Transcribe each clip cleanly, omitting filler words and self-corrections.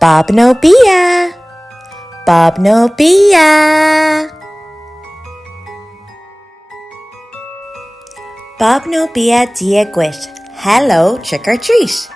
Bob no bia. Bob no bia. Bob no bia dia gwit. Hello, trick or treat.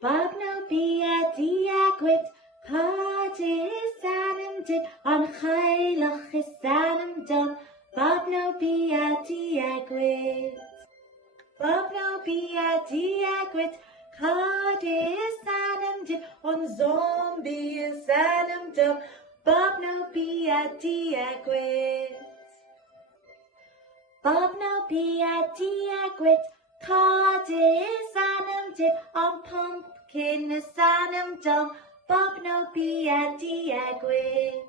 Bob no bia dia gwit, Cod is anam dit, on Gaeilge is anam done. Bob no bia dia gwit. Bob no bia dia gwit, Cod is anam dit, on Zombie is anam done. Bob no bia dia gwit. Bob no bia dia gwit, Cod is anam dit, on Pumpkin is anam done. Bob no bia dia gwit.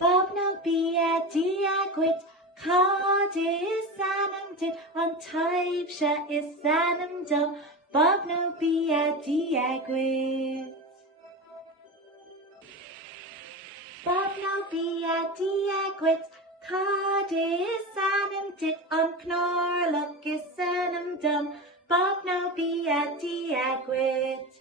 Bob no bia dia gwit, Cod is anam dit, on Taibsha is anam done. Bob no bia dia gwit. Bob no bia dia gwit, Cod is anam dit, on Knorlock is anam done. Bob no bia dia gwit.